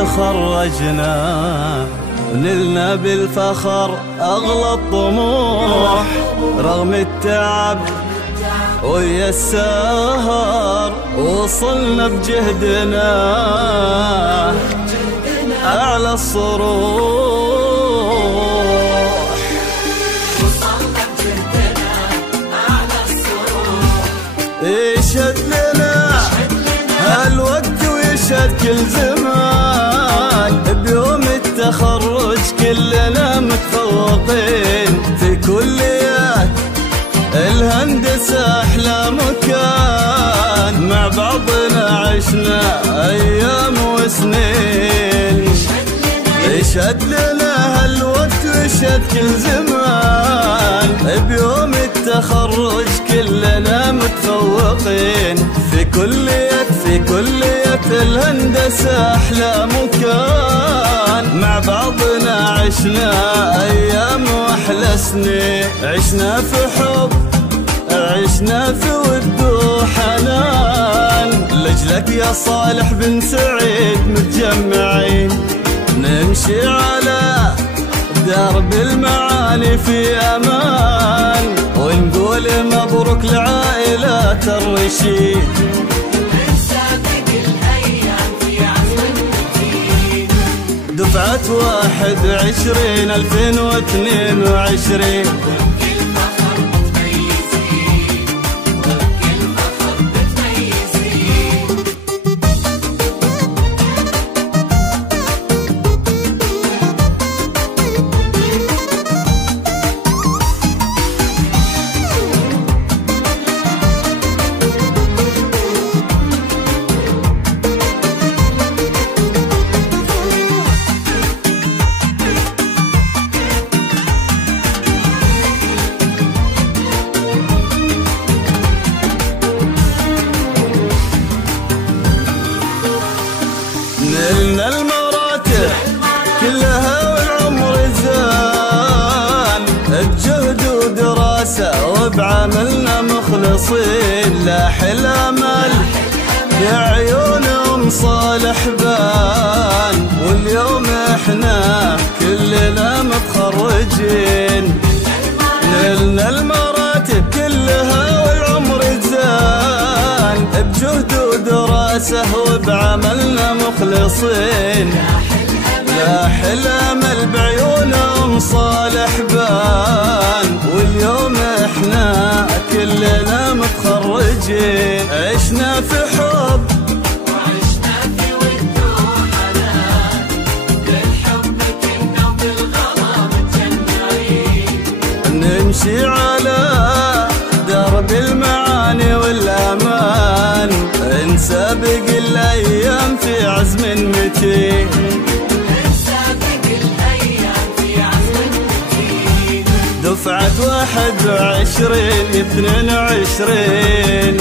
تخرجنا ونلنا بالفخر أغلى الطموح، رغم التعب ويا السهر وصلنا بجهدنا أعلى الصروح. وصلنا بجهدنا أعلى الصروح. يشهد لنا هالوقت ويشهد كل زمان، بيوم التخرج كلنا متفوقين في كليات الهندسة أحلى مكان، مع بعضنا عشنا أيام وسنين. يشهد لنا هالوقت ويشهد كل زمان، بيوم التخرج كلنا متفوقين في كلية الهندسة أحلى مكان، مع بعضنا عشنا أيام وأحلى سنين. عشنا في حب، عشنا في ود وحنان، لجلك يا صالح بن سعيد متجمعين، نمشي على درب المعاني في أمان، ونقول مبروك لعائلات الرشيد. نسابق الأيام في عزم المتين، دفعة 21 2022. نلنا المراتب كلها والعمر زان، بجهد ودراسة وبعملنا مخلصين، لاح الأمل بعيونهم صالح بان، واليوم احنا كلنا متخرجين. نلنا المراتب كلها والعمر زان، بجهد ودراسة وبعملنا مخلصين، لاح الأمل بعيونهم صالح بان، واليوم احنا كلنا متخرجين. عشنا في حب وعشنا في ود وحنان، بالحب كنا وبالغلا متجمعين، نمشي على درب المعاني والأمان، نسابق الأيام في عزم متين. نسابق الأيام في عزم المتين، دفعة 21 22.